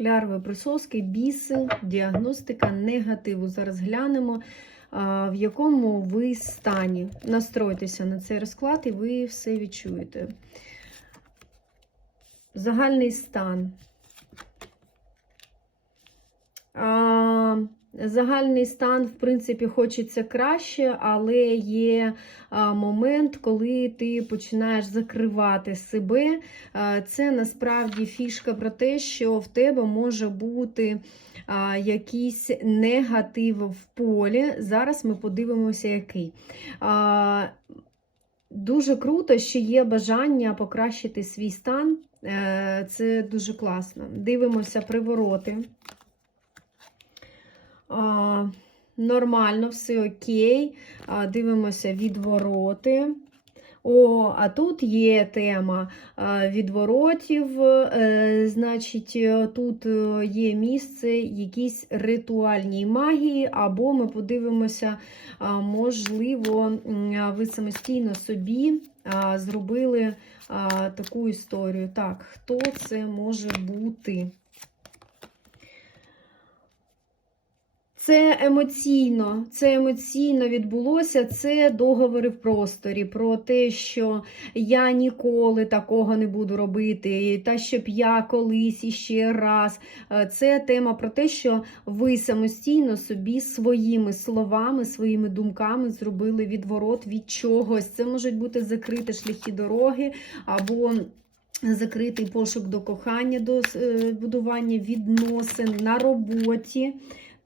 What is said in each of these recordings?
лярви присоски, біси, діагностика негативу. Зараз глянемо, в якому ви стані. Настройтеся на цей розклад, і ви все відчуєте. Загальний стан. Загальний стан, в принципі, хочеться краще, але є момент, коли ти починаєш закривати себе. Це насправді фішка про те, що в тебе може бути якийсь негатив в полі. Зараз ми подивимося, який. Дуже круто, що є бажання покращити свій стан. Е, Це дуже класно. Дивимося привороти. Нормально, все окей. Дивимося відвороти. О, а тут є тема відворотів. Е, Значить, е, тут е, є місце якійсь ритуальній магії, або ми подивимося, можливо, ви самостійно собі зробили таку історію. Так, хто це може бути? Це емоційно, це емоційно відбулося. Це договори в просторі про те, що я ніколи такого не буду робити, та щоб я колись іще раз. Е, Це тема про те, що ви самостійно собі своїми словами, своїми думками зробили відворот від чогось. Це можуть бути закриті шляхи дороги або. Закритий пошук до кохання, до е, будування відносин на роботі.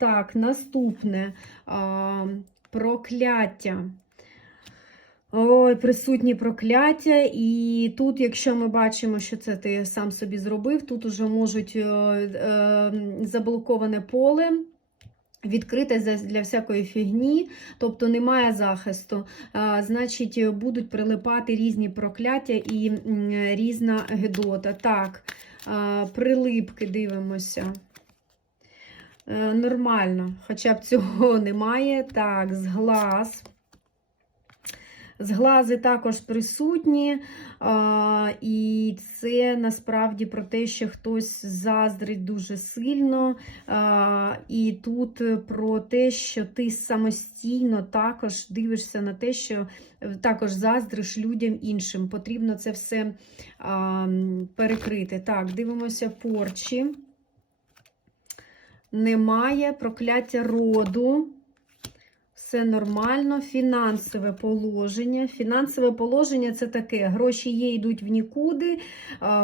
Так, наступне а, прокляття. Ой, присутні прокляття. І тут, якщо ми бачимо, що це ти сам собі зробив, тут уже можуть е, е, заблоковане поле. Відкрите для всякої фігні, тобто немає захисту. Значить, будуть прилипати різні прокляття і різна гедота. Так, прилипки дивимося. Е, Нормально, хоча б цього немає. Так, зглаз. Зглази також присутні, і це насправді про те, що хтось заздрить дуже сильно. І тут про те, що ти самостійно також дивишся на те, що е, також заздриш людям іншим. Потрібно це все перекрити. Так, дивимося порчі немає прокляття роду. Все нормально, фінансове положення. Фінансове положення це таке: гроші є, йдуть в нікуди,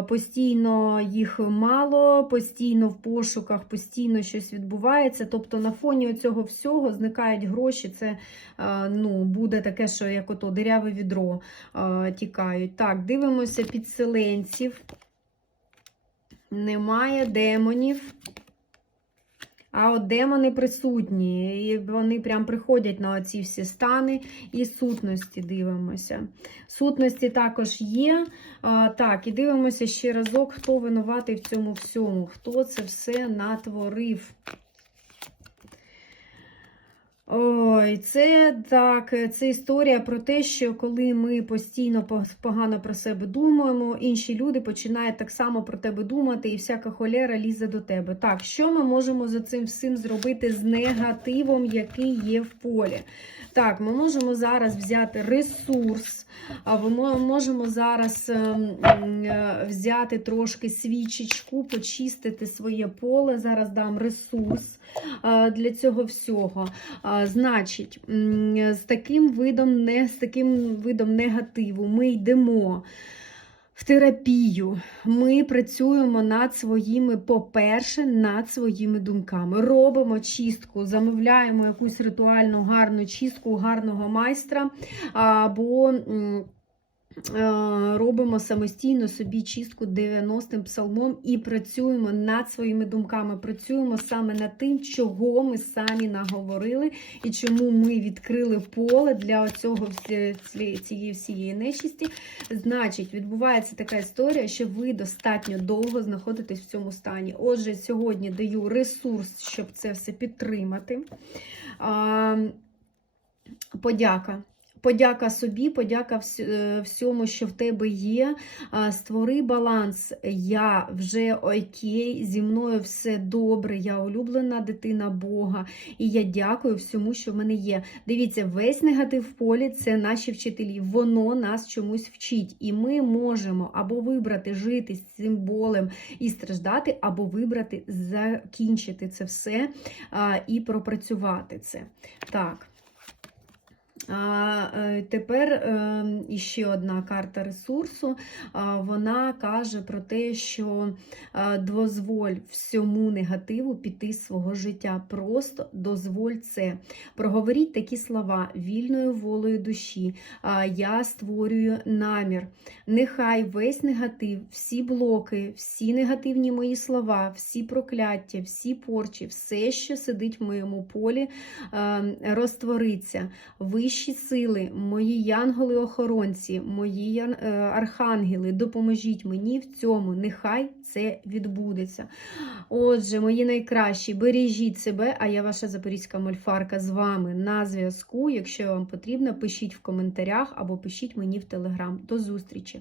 постійно їх мало, постійно в пошуках, постійно щось відбувається. Тобто на фоні цього всього зникають гроші. Це ну, буде таке, що як ото диряве відро тікають. Так, дивимося підселенців. Немає демонів. А от демони присутні, і вони прям приходять на оці всі стани і сутності дивимося. Сутності також є. А, так, і дивимося ще разок, хто винуватий в цьому всьому, хто це все натворив. Ой, це так, це історія про те, що коли ми постійно погано про себе думаємо, інші люди починають так само про тебе думати, і всяка холера лізе до тебе. Так, що ми можемо за цим всім зробити з негативом, який є в полі? Так, ми можемо зараз взяти ресурс, ми можемо зараз ем, е, взяти трошки свічечку, почистити своє поле. Зараз дам ресурс е, для цього всього. Значить, з таким видом, не з таким видом негативу ми йдемо. В терапію ми працюємо над своїми, по-перше, над своїми думками. Робимо чистку, замовляємо якусь ритуальну гарну чистку гарного майстра, або робимо самостійно собі чистку 90-м псалмом і працюємо над своїми думками. Працюємо саме над тим, чого ми самі наговорили, і чому ми відкрили поле для цього цієї всієї нечисті. Значить, відбувається така історія, що ви достатньо довго знаходитесь в цьому стані. Отже, сьогодні даю ресурс, щоб це все підтримати. Подяка. Подяка собі, подяка е, всьому, що в тебе є. Створи баланс. Я вже окей, зі мною все добре. Я улюблена дитина Бога, і я дякую всьому, що в мене є. Дивіться, весь негатив в полі це наші вчителі. Воно нас чомусь вчить, і ми можемо або вибрати жити з цим болем і страждати, або вибрати закінчити це все і пропрацювати це. Так. А е, тепер е, іще одна карта ресурсу. Вона каже про те, що дозволь всьому негативу піти з свого життя. Просто дозволь це. Проговоріть такі слова вільною волею душі. Я створюю намір. Нехай весь негатив, всі блоки, всі негативні мої слова, всі прокляття, всі порчі, все, що сидить в моєму полі, е, розтвориться. Вищі сили, мої янголи-охоронці, мої е, архангели, допоможіть мені в цьому. Нехай це відбудеться. Отже, мої найкращі, бережіть себе, а я ваша запорізька мольфарка з вами на зв'язку. Якщо вам потрібно, пишіть в коментарях або пишіть мені в телеграм. До зустрічі!